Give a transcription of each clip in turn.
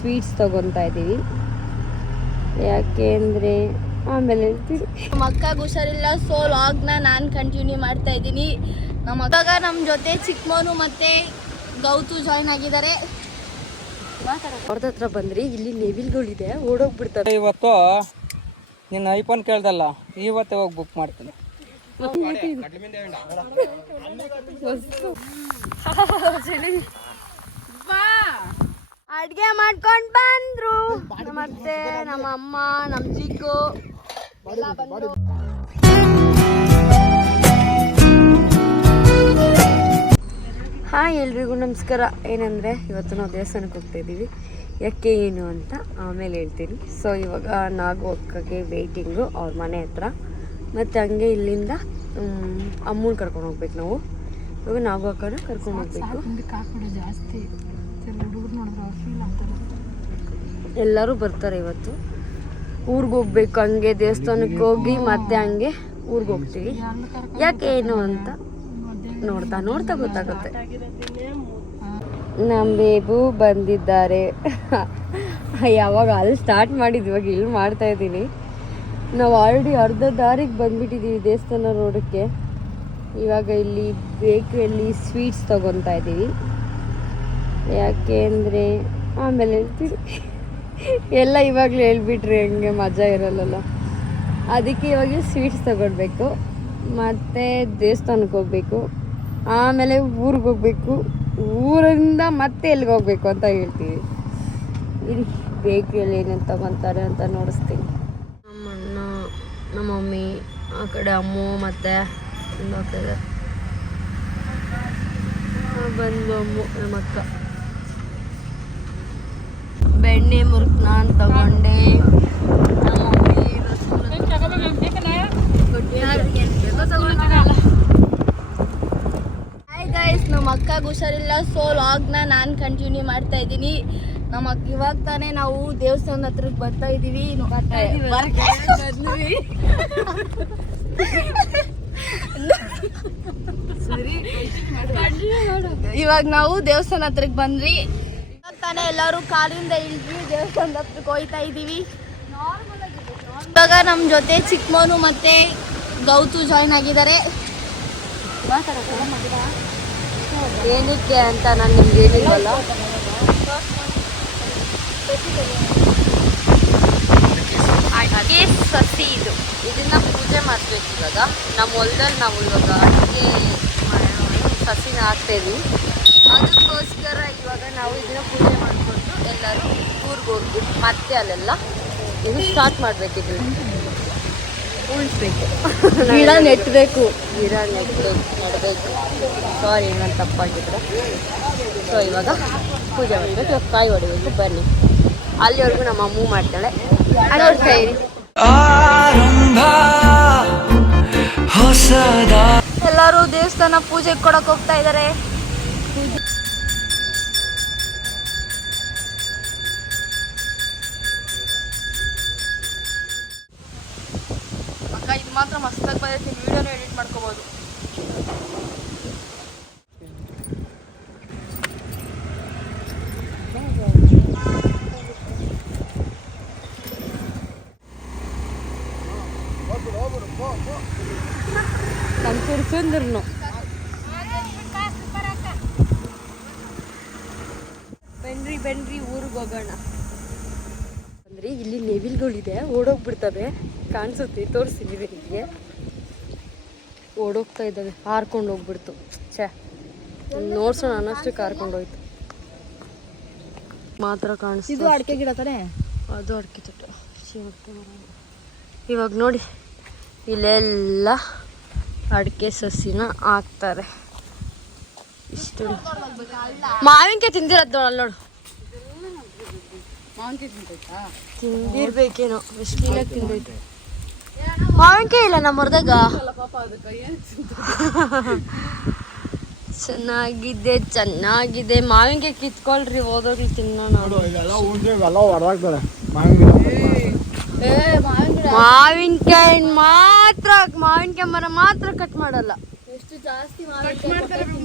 Sweets ತಗೊತಾ ಇದ್ದೀವಿ. ಯಾಕೆ ಅಂದರೆ ಆಮೇಲೆ ಹೇಳ್ತೀವಿ. ನಮ್ಮ ಅಕ್ಕಗೆ ಹುಷಾರಿಲ್ಲ, ಸೊ ಲಾಗ್ನ ನಾನು ಕಂಟಿನ್ಯೂ ಮಾಡ್ತಾ ಇದ್ದೀನಿ. ನಮ್ಮ ಅಕ್ಕಗ ನಮ್ಮ ಜೊತೆ ಚಿಕ್ಕಮೋನು ಮತ್ತು ಗೌತು ಜಾಯ್ನ್ ಆಗಿದ್ದಾರೆ. ಅವ್ರದ್ದು ಹತ್ರ ಬಂದ್ರಿ, ಇಲ್ಲಿ ನೇವಿಲ್ಗಳಿದೆ, ಓಡೋಗ್ಬಿಡ್ತಾರೆ. ಇವತ್ತು ನಿನ್ನ ಐಫೋನ್ ಕೇಳ್ದಲ್ಲ, ಇವತ್ತೇ ಹೋಗಿ ಬುಕ್ ಮಾಡ್ತೀನಿ. ಅಡ್ಗೆ ಮಾಡ್ಕೊಂಡು ಬಂದ್ರು ಮತ್ತೆ ನಮ್ಮ ಅಮ್ಮ, ನಮ್ಮ ಜಿಗ್ಗು ಎಲ್ಲ ಬಂದ್ರು. ಹಾಯ್ ಎಲ್ರಿಗೂ ನಮಸ್ಕಾರ. ಏನಂದರೆ ಇವತ್ತು ನಾವು ದೇವಸ್ಥಾನಕ್ಕೆ ಹೋಗ್ತಾ ಇದ್ದೀವಿ. ಯಾಕೆ ಏನು ಅಂತ ಆಮೇಲೆ ಹೇಳ್ತೀನಿ. ಸೊ ಇವಾಗ ನಾಗು ಅಕ್ಕಗೆ ವೆಯ್ಟಿಂಗು ಅವ್ರ ಮನೆ ಹತ್ರ. ಮತ್ತು ಹಂಗೆ ಇಲ್ಲಿಂದ ಅಮ್ಮನ ಕರ್ಕೊಂಡು ಹೋಗ್ಬೇಕು ನಾವು. ಇವಾಗ ನಾಗು ಅಕ್ಕನ ಕರ್ಕೊಂಡು ಹೋಗ್ಬೇಕು. ಎಲ್ಲರೂ ಬರ್ತಾರೆ ಇವತ್ತು. ಊರಿಗೆ ಹೋಗ್ಬೇಕು, ಹಂಗೆ ದೇವಸ್ಥಾನಕ್ಕೆ ಹೋಗಿ ಮತ್ತೆ ಹಂಗೆ ಊರಿಗೆ ಹೋಗ್ತೀವಿ. ಯಾಕೆ ಏನು ಅಂತ ನೋಡ್ತಾ ನೋಡ್ತಾ ಗೊತ್ತಾಗುತ್ತೆ. ನಮ್ಮ ಬೇಬು ಬಂದಿದ್ದಾರೆ. ಯಾವಾಗ ಅಲ್ಲಿ ಸ್ಟಾರ್ಟ್ ಮಾಡಿದ್ವಿ, ಇವಾಗ ಇಲ್ಲಿ ಮಾಡ್ತಾ ಇದ್ದೀನಿ. ನಾವು ಆಲ್ರೆಡಿ ಅರ್ಧ ದಾರಿಗೆ ಬಂದ್ಬಿಟ್ಟಿದ್ದೀವಿ ದೇವಸ್ಥಾನ ರೋಡಕ್ಕೆ. ಇವಾಗ ಇಲ್ಲಿ ಬೇಕ್ರಿಯಲ್ಲಿ ಸ್ವೀಟ್ಸ್ ತಗೊತಾ ಇದ್ದೀವಿ. ಯಾಕೆ ಅಂದರೆ ಆಮೇಲೆ ಹೇಳ್ತೀವಿ. ಎಲ್ಲ ಇವಾಗಲೇ ಹೇಳ್ಬಿಟ್ರಿ ಹಂಗೆ ಮಜಾ ಇರಲ್ಲ. ಅದಕ್ಕೆ ಇವಾಗ ಸ್ವೀಟ್ಸ್ ತಗೊಳ್ಬೇಕು, ಮತ್ತು ದೇವಸ್ಥಾನಕ್ಕೆ ಹೋಗ್ಬೇಕು, ಆಮೇಲೆ ಊರಿಗೆ ಹೋಗ್ಬೇಕು, ಊರಿಂದ ಮತ್ತೆ ಎಲ್ಲಿಗೆ ಹೋಗ್ಬೇಕು ಅಂತ ಹೇಳ್ತೀವಿ. ಇಲ್ಲಿ ಬೇಕ್ರಿಯಲ್ಲಿ ಏನೇನು ತಗೊತಾರೆ ಅಂತ ನೋಡಿಸ್ತೀನಿ. ನಮ್ಮ ಅಣ್ಣ, ನಮ್ಮ ಮಮ್ಮಿ, ಆ ಕಡೆ ಅಮ್ಮು ಮತ್ತು ಹೋಗ್ತಾಯಿದ್ದಾರೆ. ಬಂದು ಅಮ್ಮು, ನಮ್ಮ ಅಕ್ಕ. ಬೆಣ್ಣೆ ಮುರುಕ್ ನಾನು ತಗೊಂಡೆ. ನಮ್ಮ ಮಮ್ಮಿ ಗೈಸ್, ನಮ್ಮ ಅಕ್ಕಗೆ ಹುಷಾರಿಲ್ಲ, ಸೊ ಲಾಗ್ನ ನಾನು ಕಂಟಿನ್ಯೂ ಮಾಡ್ತಾ ಇದ್ದೀನಿ. ನಮ್ಮ ಅಕ್ಕ ಇವಾಗ ತಾನೇ ನಾವು ದೇವಸ್ಥಾನದ ಹತ್ರಕ್ಕೆ ಬರ್ತಾ ಇದ್ದೀವಿ. ಇವಾಗ ನಾವು ದೇವಸ್ಥಾನ ಹತ್ರಕ್ಕೆ ಬಂದ್ವಿ. ಇವಾಗ ತಾನೇ ಎಲ್ಲರೂ ಕಾಲಿಂದ ಇಳಿದ್ವಿ, ದೇವಸ್ಥಾನದ ಹತ್ರಕ್ಕೆ ಹೋಯ್ತಾ ಇದ್ದೀವಿ. ಇವಾಗ ನಮ್ಮ ಜೊತೆ ಚಿಕ್ಕಮೋನು ಮತ್ತು ಗೌತು ಜಾಯ್ನ್ ಆಗಿದ್ದಾರೆ. ಏನಕ್ಕೆ ಅಂತ ನಾನು ನಿಮ್ಗೆ ಹೇಳಿಲ್ವಲ್ಲ. ಅಡಿಕೆ ಸಸಿ ಇದನ್ನ ಪೂಜೆ ಮಾಡಿಸ್ಬೇಕು. ಇವಾಗ ನಮ್ಮ ಹೊಲದಲ್ಲಿ ನಾವು ಇವಾಗ ಅಡಿಕೆ ಸಸಿನ ಹಾಕ್ತಾಯಿದ್ವಿ. ಅದಕ್ಕೋಸ್ಕರ ಇವಾಗ ನಾವು ಇದನ್ನ ಪೂಜೆ ಮಾಡಿಕೊಂಡು ಎಲ್ಲರೂ ಊರಿಗೆ ಹೋಗಿ ಮತ್ತೆ ಅಲ್ಲೆಲ್ಲ ಇದು ಸ್ಟಾರ್ಟ್ ಮಾಡಬೇಕಿದ್ರು. ಉಳಿಸ್ಬೇಕು, ಗಿಡ ನೆಟ್ಟಬೇಕು, ನೆಡಬೇಕು. ಸಾರಿ ನಾನು ತಪ್ಪಾಗಿದ್ರೆ. ಸೊ ಇವಾಗ ಪೂಜೆ ಮಾಡಬೇಕು, ಇವಾಗ ಕಾಯಿ ಹೊಡಿಬೇಕು. ಬನ್ನಿ, ಅಲ್ಲಿವರೆಗೂ ನಮ್ಮ ಅಮ್ಮ ಮಾಡ್ತಾಳೆ, ನೋಡ್ತಾ ಇರಿ. ಎಲ್ಲರೂ ದೇವಸ್ಥಾನ ಪೂಜೆಗೆ ಕೊಡಕ್ಕೆ ಹೋಗ್ತಾ ಇದ್ದಾರೆ. ಅಕ್ಕ ಇದು ಮಾತ್ರ ಮಸ್ತಾಗಿ ಬಂದೈತಿ, ವಿಡಿಯೋನ ಎಡಿಟ್ ಮಾಡ್ಕೋಬೋದು. ನಮ್ಮ ತುರ್ಸಂದ್ರೂ ಬನ್ರಿ ಊರಿಗೆ ಹೋಗೋಣ. ಅಂದರೆ ಇಲ್ಲಿ ನೇವಿಲ್ಗಳಿದೆ, ಓಡೋಗ್ಬಿಡ್ತವೆ. ಕಾಣಿಸುತ್ತೆ, ತೋರಿಸ್ತೀನಿ ನಿಮಗೆ. ಓಡೋಗ್ತಾ ಇದ್ದಾವೆ, ಹಾರ್ಕೊಂಡು ಹೋಗ್ಬಿಡ್ತು. ನೋಡ್ಸೋಣ ಅನ್ನೋಷ್ಟಕ್ಕೆ ಹಾರ್ಕೊಂಡು ಹೋಯ್ತು. ಮಾತ್ರ ಕಾಣಿಸ್ತು. ಇದು ಅಡಿಕೆ ಗಿಡ ತಾನೆ, ಅದು ಅಡಿಕೆ ತೊಟ್ಟು. ಇವಾಗ ನೋಡಿ, ಇಲ್ಲೆಲ್ಲ ಅಡಿಕೆ ಸಸಿನ ಹಾಕ್ತಾರೆ. ಇಷ್ಟು ಮಾವಿನಕಾಯಿ ತಿಂದಿರೋದು ನೋಡು. ತಿಂದಿರ್ಬೇಕೇನೋ, ಎಷ್ಟು ಕ್ಲೀನಾಗಿ ತಿಂದೈತೆ. ಮಾವಿನಕಾಯಿ ಇಲ್ಲ ನಮ್ಮ ಹೊರದಾಗ. ಚೆನ್ನಾಗಿದೆ ಮಾವಿನಕಾಯಿ. ಕಿತ್ಕೊಳ್ರಿ, ಹೋದೋಗ್ಲಿ ತಿನ್ನೋಣ. ಮಾವಿನಕಾಯಿ ಮರ ಮಾತ್ರ ಕಟ್ ಮಾಡಲ್ಲ. ಜಾಸ್ತಿ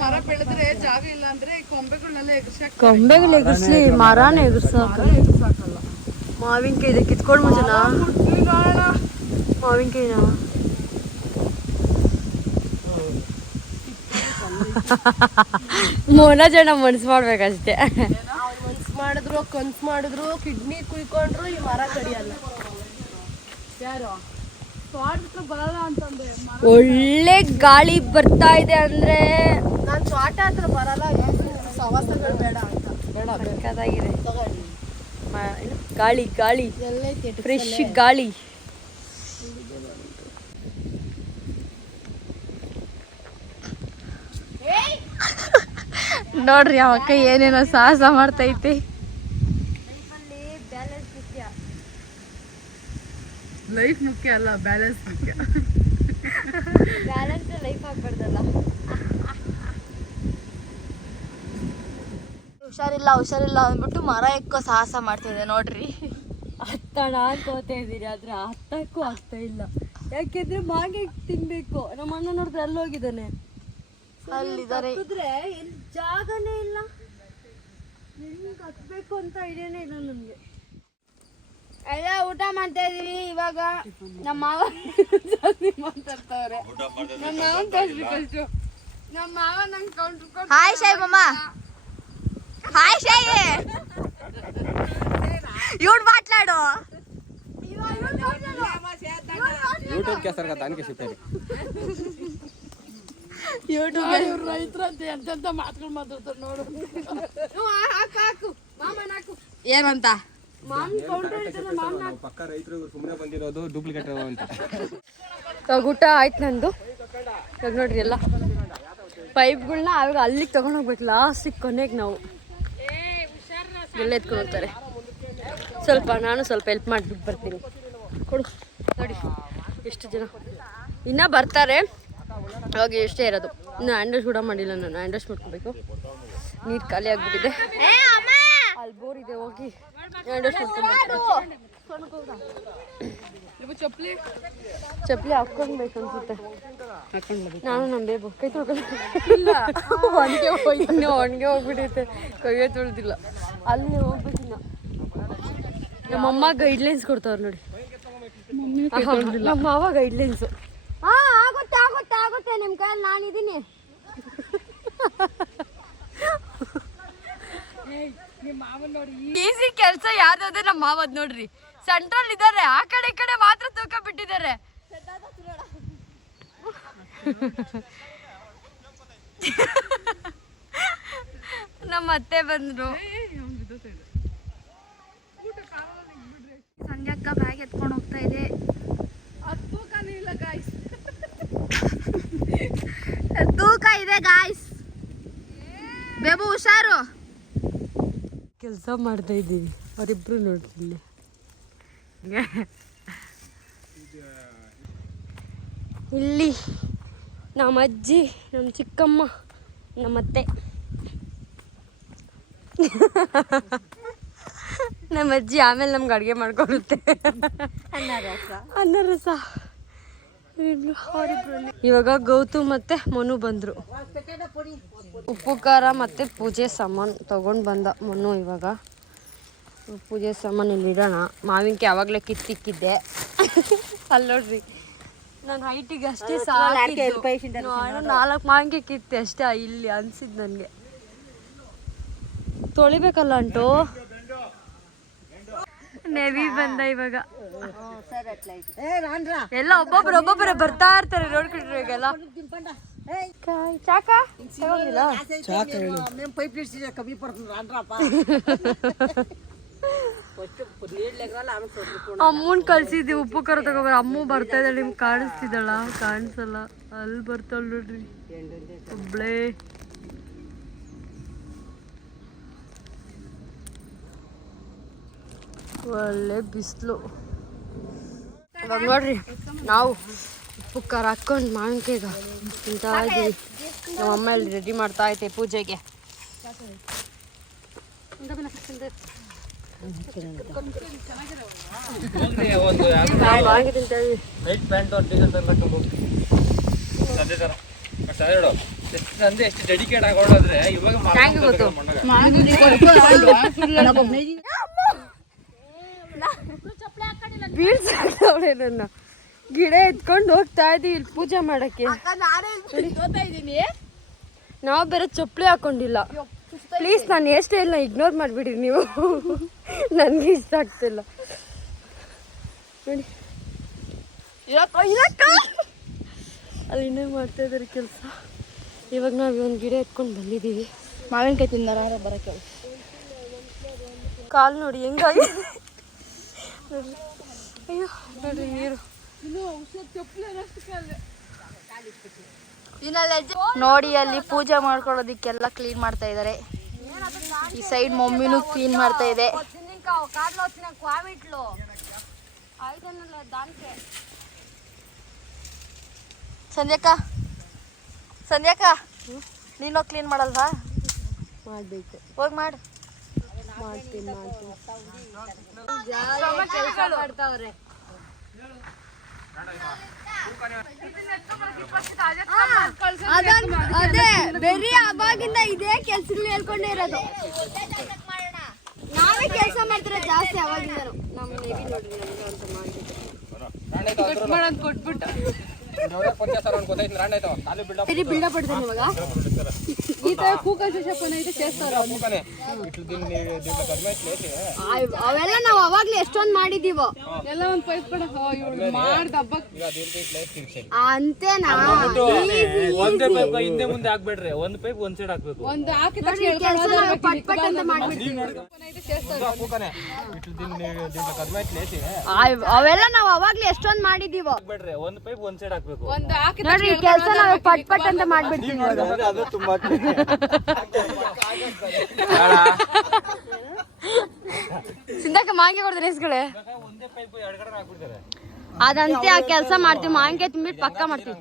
ಮರ ಬೆಳೆದ್ರೆ ಜಾಗ ಇಲ್ಲ ಅಂದ್ರೆ ಕೊಂಬೆಗಳನ್ನೆಲ್ಲ ಎಗರ್ಸಕ್ ಕೊಂಬೆಗಳು ಎಗರ್ಸ್ಲಿ ಮರಾನ ಎಗರ್ಸಾಕಲ್ಲ ಮಾವಿನಕಾಯಿ ಇದೆ ಕಿತ್ಕೊಂಡು ಮುಂಚೆನ ಮಾವಿನಕಾಯಿನ ಜನ ಮನ್ಸು ಮಾಡ್ಬೇಕಷ್ಟೇ. ಕನ್ಸ್ ಮಾಡಿದ್ರು ಕಿಡ್ನಿ ಕುಯ್ಕೊಂಡ್ರು ಈ ಮರ ಕಡಿಯಲ್ಲ. ಯಾರು ಬರಲ್ಲ ಅಂತಂದ್ರೆ ಒಳ್ಳೆ ಗಾಳಿ ಬರ್ತಾ ಇದೆ ಅಂದ್ರೆ ನಾನು ಸ್ವಾಟ ಹತ್ರ ಬರಲ್ಲ, ಸವಾಸಗಳು ಬೇಡ ಅಂತ. ಬೇಕಾದಾಗಿದೆ ಗಾಳಿ ಗಾಳಿ ಫ್ರೆಶ್ ಗಾಳಿ. ನೋಡ್ರಿ ಆ ಅಕ್ಕ ಏನೇನೋ ಸಾಹಸ ಮಾಡ್ತೈತಿ. ಲೈಫ್ ಮುಖ್ಯ ಅಲ್ಲ, ಬ್ಯಾಲೆನ್ಸ್ ಮುಖ್ಯ. ಬ್ಯಾಲೆನ್ಸ್ ಲೈಫ್ ಆಗ್ಬಾರ್ದಲ್ಲ. ಹುಷಾರಿಲ್ಲ ಅಂದ್ಬಿಟ್ಟು ಮರ ಎಕ್ಕೋ ಸಾಹಸ ಮಾಡ್ತಿದೆ ನೋಡ್ರಿ. ಹತ್ತಣ ಅನ್ಕೋತಾ ಇದ್ದೀರಿ ಆದ್ರೆ ಹತ್ತಕ್ಕೂ ಆಗ್ತಾ ಇಲ್ಲ. ಯಾಕೆಂದ್ರೆ ಮಾಗೆ ತಿನ್ಬೇಕು. ನಮ್ಮ ಅಣ್ಣ ನೋಡಿದ್ರೆ ಅಲ್ಲಿ ಹೋಗಿದ್ದಾನೆ, ಅಲ್ಲಿದ್ದಾರೆ. ಇಲ್ಲಿ ಜಾಗನೇ ಇಲ್ಲ, ಹೆಂಗ್ ಹತ್ಬೇಕು ಅಂತ ಐಡಿಯಾನೇ ಇಲ್ಲ ನಮ್ಗೆ. ಎಲ್ಲ ಊಟ ಮಾಡ್ತಾ ಇದೀವಿ ಇವಾಗ. ನಮ್ಮ ಮಾವ ಜಾಸ್ತಿ ಮಾತಾಡ್ತಾವ್ರೆ. ನಮ್ಮ ಮಾವನ್ ಕಳ್ಸ್ಬೇಕಷ್ಟು. ನಮ್ಮ ಮಾವ ನಂಗೆ ಕೌಂಟ್ರು. ಹಾಯ್ ಶಾಯ್ ಮಮ್ಮ. Hi Shai. ಇವ್ರು ಮಾట్లాಡು. ಯೂಟ್ಯೂಬ್ ಕೇಸರ್ का दान के शिफ्ट ಯೂಟ್ಯೂಬ್ ರೈತರಂತೆ ಎಂತೆಂತ ಮಾತುಗಳು ಮಾತಾಡ್ತಾರೆ ನೋಡು. ಹಾಕು ಮಾಮನ ಹಾಕು. ಏನಂತ ಪಕ್ಕ ರೈತರು ಸುಮ್ಮನೆ ಬಂದಿರೋದು ಡೂಪ್ಲಿಕೇಟ್ ಅಂತ. ಊಟ ಆಯ್ತು ನಂದು. ಇವಾಗ ನೋಡ್ರಿ ಎಲ್ಲ ಪೈಪ್ಗಳನ್ನ ಆವಾಗ ಅಲ್ಲಿಗೆ ತಗೊಂಡು ಹೋಗ್ಬೇಕು. ಲಾಸ್ಟಿಗೆ ಕೊನೆಗೆ ನಾವು ಎಲ್ಲ ಎತ್ಕೊಂಡು ಹೋಗ್ತಾರೆ. ನಾನು ಸ್ವಲ್ಪ ಹೆಲ್ಪ್ ಮಾಡಿಬಿಟ್ಟು ಬರ್ತೀನಿ. ಕೊಡು ನೋಡಿ ಎಷ್ಟು ಜನ ಇನ್ನೂ ಬರ್ತಾರೆ. ಅವಾಗ ಎಷ್ಟೇ ಇರೋದು. ಇನ್ನು ಹ್ಯಾಂಡ್ ವಾಶ್ ಕೂಡ ಮಾಡಿಲ್ಲ ನಾನು. ಹ್ಯಾಂಡ್ ವಾಶ್ ಮಾಡ್ಕೋಬೇಕು. ನೀರು ಖಾಲಿ ಆಗಿಬಿಟ್ಟಿದೆ. ಅಲ್ಲಿ ಬೋರ್ ಇದೆ, ಹೋಗಿ ಹ್ಯಾಂಡ್ ವಾಶ್ ಮಾಡ್ಕೊಂಡು ಚಪ್ಪಲಿ ಹಾಕ್ಕೊಳ್ಬೇಕು ಅನ್ಸುತ್ತೆ. ನಾನು ನಮ್ಮ ಬೇಬು ಕೈ ತೊಳ್ಕೊಂಡು ಒಣಗೆ ಹೋಗ್ಬಿಟ್ಟೈತೆ. ಕೈಯೇ ತೊಳ್ದಿಲ್ಲ. ಅಲ್ಲಿ ಹೋಗ್ಬೇಕಿನ್ನ. ನಮ್ಮಮ್ಮ ಗೈಡ್ಲೈನ್ಸ್ ಕೊಡ್ತಾವ್ರು ನೋಡಿ. ನಮ್ಮ ಮಾವ ಗೈಡ್ಲೈನ್ಸು. ಆಗುತ್ತೆ ನಿಮ್ಮ ಕೈಯಲ್ಲಿ ನಾನಿದ್ದೀನಿ. ಈಸಿ ಕೆಲಸ ಯಾವ್ದಾದ್ರೆ ನಮ್ಮ ಮಾವದ್ ನೋಡ್ರಿ. ಸೆಂಟ್ರಲ್ ಇದ್ದಾರೆ, ಆ ಕಡೆ ಈ ಕಡೆ ಮಾತ್ರ ತೂಕ ಬಿಟ್ಟಿದ್ದಾರೆ. ನಮ್ಮ ಅತ್ತೆ ಬಂದ್ರು. ಸಂಜಕ್ಕ ಬ್ಯಾಗ್ ಎತ್ಕೊಂಡು ಹೋಗ್ತಾ ಇದೆ. ತೂಕ ಇದೆ ಗಾಯ್ಸ್. ಬೇಬು ಹುಷಾರು. ಕೆಲಸ ಮಾಡ್ತಾ ಇದ್ದೀವಿ ಅವರಿಬ್ರು ನೋಡ್ತಿಲ್ಲಿ. ಇಲ್ಲಿ ನಮ್ಮ ಅಜ್ಜಿ, ನಮ್ಮ ಚಿಕ್ಕಮ್ಮ, ನಮ್ಮತ್ತೆ, ನಮ್ಮ ಅಜ್ಜಿ ಆಮೇಲೆ ನಮ್ಗೆ ಅಡುಗೆ ಮಾಡ್ಕೊಡುತ್ತೆ. ಅನ್ನ ರಸ. ಇವಾಗ ಗೌತು ಮತ್ತೆ ಮನು ಬಂದ್ರು. ಉಪ್ಪು ಖಾರ ಮತ್ತೆ ಪೂಜೆ ಸಾಮಾನು ತಗೊಂಡು ಬಂದ ಮನು. ಇವಾಗ ಪೂಜೆ ಸಾಮಾನು ಇಲ್ಲಿ ಇಡೋಣ. ಮಾವಿನಕಾಯಿ ಆವಾಗಲೇ ಕಿತ್ತಿಕ್ಕಿದ್ದೆ. ಅಲ್ಲಿ ನೋಡ್ರಿ ನನ್ನ ಹೈಟಿಗೆ ಅಷ್ಟೇ ಸಾಕಿದ್ದು. 4 ಮಾವಿನಕಾಯಿ ಕಿತ್ತೆ ಅಷ್ಟೇ ಇಲ್ಲಿ ಅನ್ಸಿದ್ದು ನನಗೆ. ತೊಳಿಬೇಕಲ್ಲ ಅಂಟು. ನೆವಿ ಬಂದ ಇವಾಗ. ಎಲ್ಲ ಒಬ್ಬೊಬ್ಬರೇ ಬರ್ತಾ ಇರ್ತಾರೆ ನೋಡ್ಕೊಂಡ್ರೆ. ಈಗೆಲ್ಲ ಚಾಕ ಅಮ್ಮನ್ ಕಳ್ಸಿದ್ವಿ ಉಪ್ಪು ಖಾರ ತಗೋಬಾರ. ಅಮ್ಮ ಬರ್ತಾ ಇದ್ದಾಳೆ. ನಿಮ್ಗೆ ಕಾಣಿಸ್ತಿದ್ದಾಳ? ಕಾಣಿಸಲ್ಲ. ಅಲ್ಲಿ ಬರ್ತಾಳ ನೋಡ್ರಿ ಒಬ್ಳೆ. ಒಳ್ಳೆ ಬಿಸಿಲು. ಇವಾಗ ನೋಡ್ರಿ ನಾವು ಉಪ್ಪು ಖಾರ ಹಾಕೊಂಡು ಮಾವಿನಕಾಯಿಗ ತಿಂತಾ ಇದ್ದೀವಿ. ನಮ್ಮ ಅಮ್ಮ ಇಲ್ಲಿ ರೆಡಿ ಮಾಡ್ತಾ ಐತೆ ಪೂಜೆಗೆ. ಎಷ್ಟು ಡೆಡಿಕೇಟ್ ಆಗೋದ್ರೆ ಇವಾಗ ಬೀಳ್ಸಾಕ್ತವ್ರೆ ನನ್ನ. ಗಿಡ ಎತ್ಕೊಂಡು ಹೋಗ್ತಾ ಇದೀವಿ ಇಲ್ಲಿ ಪೂಜೆ ಮಾಡಕ್ಕೆ. ನಾವು ಬೇರೆ ಚಪ್ಪಲಿ ಹಾಕೊಂಡಿಲ್ಲ. ಪ್ಲೀಸ್ ನಾನು ಎಷ್ಟೇ ಇಲ್ಲ ಇಗ್ನೋರ್ ಮಾಡಿಬಿಡಿ ನೀವು. ನನಗೆ ಇಷ್ಟ ಆಗ್ತಿಲ್ಲ ನೋಡಿ. ಅಲ್ಲಿ ಇನ್ನೇ ಮಾಡ್ತಾ ಇದ್ದಾರೆ ಕೆಲಸ. ಇವಾಗ ನಾವು ಒಂದು ಗಿಡ ಎತ್ಕೊಂಡು ಬಂದಿದ್ದೀವಿ. ಮಾವಿನಕಾಯಿ ತಿಂದಾರ ಬರಕ್ಕೆ. ಕಾಲು ನೋಡಿ ಹೆಂಗಾಗಿ. ಅಯ್ಯೋ ನೋಡ್ರಿ ನೀರು. ನೋಡಿ ಅಲ್ಲಿ ಪೂಜೆ ಮಾಡ್ಕೊಳ್ಳೋದಿಕ್ಕೆಲ್ಲ ಕ್ಲೀನ್ ಮಾಡ್ತಾ ಇದ್ದಾರೆ. ಈ ಸೈಡ್ ಮಮ್ಮಿನೂ ಕ್ಲೀನ್ ಮಾಡ್ತಾ ಇದೆ. ಸಂಧ್ಯಾಕ ನೀನು ಕ್ಲೀನ್ ಮಾಡಲ್ವಾ? ಮಾಡಬೇಕು. ಹೋಗಿ ಮಾಡು. ಮಾಡ್ತೀನಿ ಮಾಡ್ತಾವ್ರೆ. ಅದೇ ಬೇರೆ ಅವಾಗಿಂದ ಇದೇ ಕೆಲ್ಸಗಳು ಹೇಳ್ಕೊಂಡೇ ಇರೋದು. ನಾವೇ ಕೆಲಸ ಮಾಡ್ತಾರೆ ಜಾಸ್ತಿ ಅವಾಗಿಂದ. ನಮ್ಮ ನೇವಿ ನೋಡ್ರಿ ನಮ್ಗೆ ಅಂತ ಮಾಡಿದ್ರು ಕೊಟ್ಬಿಟ್ಟು ಬಿಲ್ಡ ಪಡ್ತಾನೆ ಇವಾಗ. ಈ ತರ ಕೂಕಲ್ ಶೇಷಪ್ಪನ ಸೇರ್ತಾರ. ಅವೆಲ್ಲ ನಾವು ಅವಾಗ್ಲೇ ಎಷ್ಟೊಂದ್ ಮಾಡಿದೀವೋ. ಎಲ್ಲ ಒಂದ್ ಪೈಪ್ ಕೂಡ ಮಾಡ್ದ ಹಬ್ಬ ಅಂತೇನಾ? ಒಂದೇ ಪೈಪ್ ಹಿಂದೆ ಮುಂದೆ ಹಾಕ್ಬೇಡ್ರಿ. ಒಂದ್ ಪೈಪ್ ಒಂದ್ ಸೈಡ್ ಹಾಕ್ಬೇಕು. ಒಂದು ಹಾಕಿದ ಪಟ್ ಪಟ್ ಅಂತ ಮಾಡ್ಬಿಡ್ತೀವಿ. ಅವೆಲ್ಲ ನಾವು ಅವಾಗ್ಲೇ ಎಷ್ಟೊಂದ್ ಮಾಡಿದೀವೋ. ಒಂದ್ ಪೈಪ್ ಒಂದ್ ಸೈಡ್ ಹಾಕ್ಬೇಕು. ಒಂದು ಹಾಕಿದ ನೋಡ್ರಿ ಈ ಕೆಲಸ ನಾವು ಪಟ್ ಪಟ್ ಅಂತ ಮಾಡ್ಬಿಡ್ತೀವಿ. ಸಿಂಧಕ ಮಾಂಗೆ ಕೊಡ್ತಾರೆ ಹೆಸ್ಗಳೇ. ಅದಂತೆ ಆ ಕೆಲಸ ಮಾಡ್ತೀವಿ. ಮಾಂಗೆ ತುಂಬಿಟ್ಟು ಪಕ್ಕ ಮಾಡ್ತೀವಿ.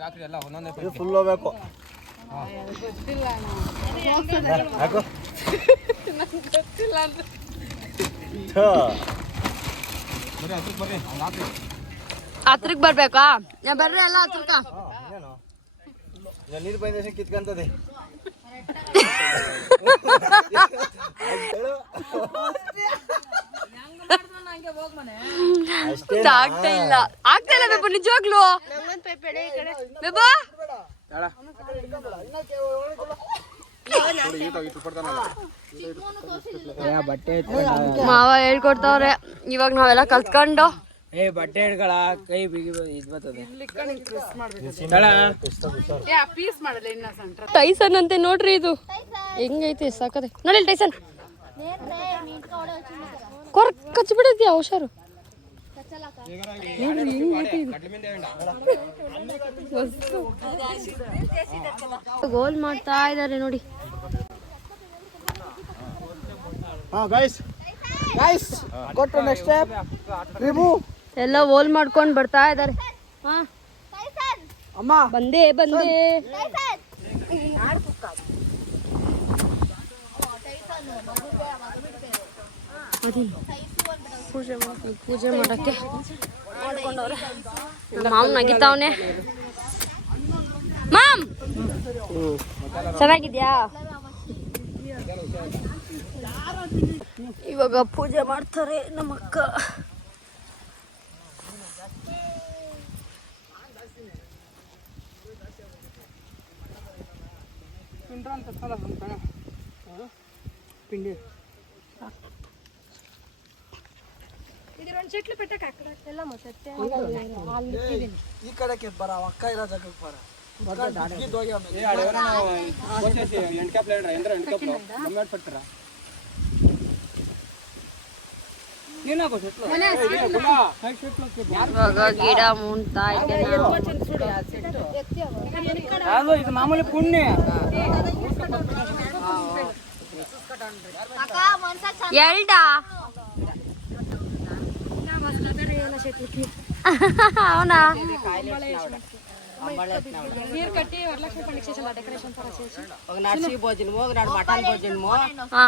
ಫುಲ್ ಹೋಗ್ಬೇಕು. ಹತ್ರಕ್ ಬರ್ಬೇಕಾ? ಬರ್ರಿ ಎಲ್ಲ ಹತ್ರಕ್ಕ. ನೀರು ಬಂದ ಕಿತ್ಕಂತದೆ. ಆಗ್ತಾ ಇಲ್ಲ ಬೇಬು, ನಿಜವಾಗ್ಲು ಬೇಬು. ಮಾವ ಹೇಳ್ಕೊಡ್ತಾವ್ರೆ. ಇವಾಗ ನಾವೆಲ್ಲ ಕಲ್ತ್ಕೊಂಡು ಬಟ್ಟೆ ಹಿಡ್ಕೊಳ ಕೈ ಬಿಗಿ ಇದ್ ಬರ್ತದೆ. ಪೀಸ್ ಮಾಡಲ್ಲ ಇನ್ನ ಸಣ್ಣ ಟೈಸನ್ ಅಂತೆ ನೋಡ್ರಿ. ಇದು ಹೆಂಗೈತೆ ಸಾಕದೆ ನೋಡಿ. ಟೈಸನ್ ಕೊರಕ್ ಕಚ್ಬಿಡೈತಿ ಹುಷಾರು. ಗೋಲ್ ಮಾಡ್ತಾ ಇದಾರೆ ನೋಡಿ. ಎಲ್ಲ ಹೋಲ್ ಮಾಡ್ಕೊಂಡ್ ಬರ್ತಾ ಇದಾರೆ. ಬಂದೆ ಪೂಜೆ ಮಾಡಕ್ಕೆ ಮಾಮ್ ನಗಿತಾವನೆ. ಮಾಮ್ ಚೆನ್ನಾಗಿದ್ಯಾ? ಇವಾಗ ಪೂಜೆ ಮಾಡ್ತಾರೆ ನಮ್ಮ ಅಕ್ಕ. ಪಿಂಡಿ ಈ ಕಡೆಗೆ ಬರ ಅಕ್ಕ ಇರೋ ಜಾಗಕ್ಕೆ ಬರ. ಇವಾಗ ಗಿಡ ಮುಂತಾ ಇದು ಮಾಮೂಲಿ ಪುಣ್ಯ. ಎಲ್ಡಾ అవునా? నర్సీ భోజనము ఒకనాడు మటన్ భోజనము ಹಾ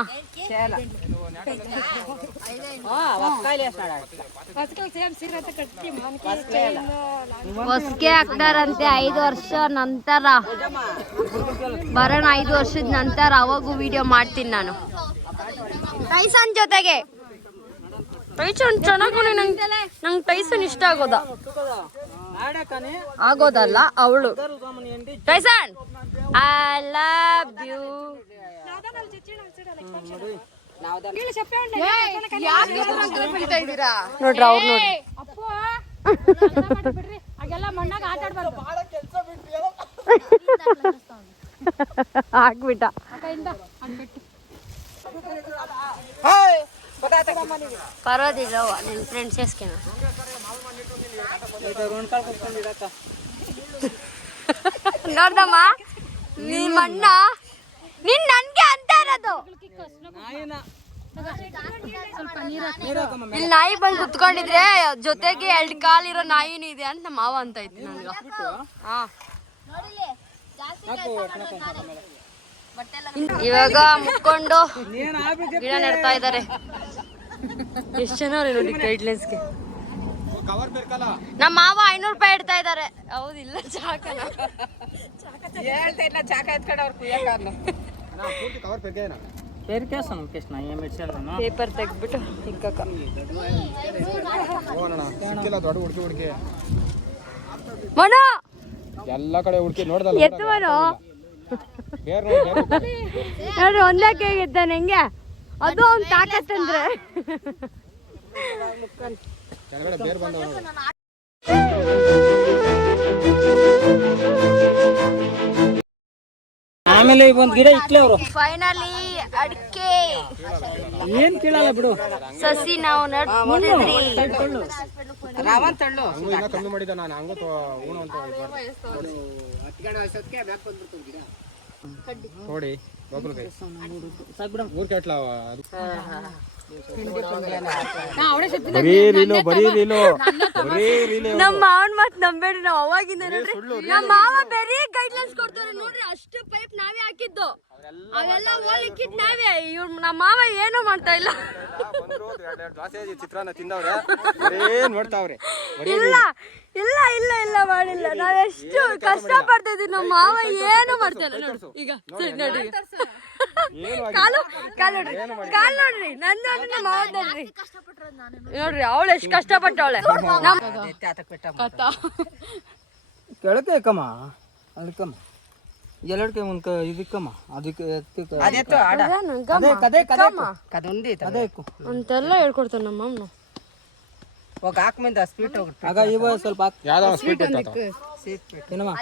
ఒక్కాయలు వేసినాడు ಹೊಸ್ಗೆ ಹಾಕ್ತಾರಂತೆ 5 ವರ್ಷ ನಂತರ ಬರೋಣ 5 ವರ್ಷದ ನಂತರ ಅವಾಗೂ ವಿಡಿಯೋ ಮಾಡ್ತೀನಿ ನಾನು ಟೈಸನ್ ಜೊತೆಗೆ ಟೈಸನ್ ಚೆನ್ನಾಗಿ ನಂಗೆ ಟೈಸನ್ ಇಷ್ಟ ಆಗೋದಲ್ಲ ಅವಳು ಟೈಸನ್ ಐ ಲವ್ ಯು ನೋಡ್ರಿ ಅವ್ರು ನೋಡ್ರಿ ಹಾಕ್ಬಿಟ್ಟ ಪರವಾಗಿಲ್ಲ ನಿನ್ನ ಫ್ರೆಂಡ್ಸ್ ಎಸ್ಕೇನ ನೋಡ್ದಮ್ಮ ನಿಮ್ಮ ಅಣ್ಣ ನೀನ್ ನನ್ಗೆ ಅಂತ ಇರೋದು ಇಲ್ಲಿ ನಾಯಿ ಬಂದು ಕುತ್ಕೊಂಡಿದ್ರೆ ಜೊತೆಗೆ 2 ಕಾಲಿರೋ ನಾಯಿನೂ ಇದೆ ಅಂತ ಮಾವ ಅಂತ ಇತ್ತು ನನ್ಗ ಹಾ ಇವಾಗ ಮುಕ್ಕೊಂಡು ಗಿಡ ನೆಡ್ತಾ ಇದ್ದಾರೆ ಎಷ್ಟು ಜನ ಅವ್ರೆ ನೋಡಿ ಗೈಡ್ಲೈನ್ಸ್ಗೆ ನಮ್ಮ ಮಾವ 500 ರೂಪಾಯಿ ಇಡ್ತಾ ಇದ್ದಾರೆ ಹೌದಿಲ್ಲ ಚಾಕನ ಚಾಕ ಎತ್ಕೊಂಡು ಅವ್ರು ಕುಯ್ಯಕಾರ್ನ ಪೇಪರ್ ತೆಗ್ದ್ಬಿಟ್ಟು ಇಕ್ಕಕ್ಕ ಮನ ಎಲ್ಲ ಕಡೆ ಹುಡುಕಿ ನೋಡ್ದಲ್ಲ ಎತ್ತುವನು ನೋಡ್ರಿ ಒಂದೇ ಕೇಗಿದ್ದಾನೆ ಹೆಂಗೆ ಅದು ಅವ್ನು ತಾಕತ್ತಂದ್ರೆ ಬೇರೆ ಬಂದವ ಆಮೇಲೆ ಒಂದು ಗಿಡ ಇಟ್ಲೆ ಅವರು ಫೈನಲಿ ಅಡಿಕೆ ಏನ್ ಕೇಳಲ್ಲ ಬಿಡು ಸಸಿ ನಾವು ನಡ್ದಿದ್ರಿ ರಾವನ್ ತಳ್ಳು ಇನ್ನ ಕಮ್ಮಿ ಮಾಡಿದ ನಾನು ಹಂಗ ಊಣ ಅಂತ ನೋಡಿ ಊರ್ ಕೆಟ್ಲ ನಮ್ಮ ಮಾವನ್ ಮತ್ ನಂಬೇಡ್ರಿ ನಾವ್ ಅವಾಗಿಂದ ನೋಡ್ರಿ ನಮ್ಮ ಮಾವ ಬೇರೆ ಗೈಡ್ಲೈನ್ಸ್ ಕೊಡ್ತಾರೆ ನೋಡ್ರಿ ಅಷ್ಟು ಪೈಪ್ ನಾವೇ ಹಾಕಿದ್ದು ಅವೆಲ್ಲ ಹೋಲಿಕ್ಕಿದ್ ನಾವೇ ಇವ್ರು ನಮ್ಮ ಮಾವ ಏನೂ ಮಾಡ್ತಾ ಇಲ್ಲ ಚಿತ್ರಾನ್ನ ತಿಂದವ್ರೆ ನೋಡ್ತಾವ್ರೆ ಇಲ್ಲ ಇಲ್ಲ ಇಲ್ಲ ಇಲ್ಲ ಮಾಡಿಲ್ಲ ನಾವೆಷ್ಟು ಕಷ್ಟ ಪಡ್ತಾ ಇದೀವಿ ನಮ್ಮ ಮಾವ ಏನು ಮಾಡ್ತಾರೆ ನೋಡಿ ಈಗ ಸರಿ ನೋಡಿ ಕಾಲು ಕಾಲು ನೋಡ್ರಿ ಕಾಲು ನೋಡ್ರಿ ನನ್ನ ನಮ್ಮ ಮಾವ ನೋಡ್ರಿ ನೋಡ್ರಿ ಅವಳು ಎಷ್ಟು ಕಷ್ಟಪಟ್ಟವಳೆ ಕೆಳಕ್ಕೆ ಕಮ್ಮ ಅದಕ್ಕಮ್ಮ ಎಲ್ಲಡ್ಕೆ ಒಂದು ಇದಕ್ಕಮ್ಮ ಅದಕ್ಕೆ ಅದೆತ್ತು ಆಡ ಕದೊಂದಿ ಅದೇ ಅಂತೆಲ್ಲ ಹೇಳ್ಕೊಡ್ತಾನೆ ನಮ್ಮ ಅಮ್ಮ ಹೋಗಿ ಹಾಕ್ಮಿಂದ ಸ್ವೀಟ್ ಹೋಗುತ್ತೆ ಆಗ ಇವ ಸ್ವಲ್ಪ ಯಾವ್ದೋ ಸ್ವೀಟ್ ಏನಮ್ಮ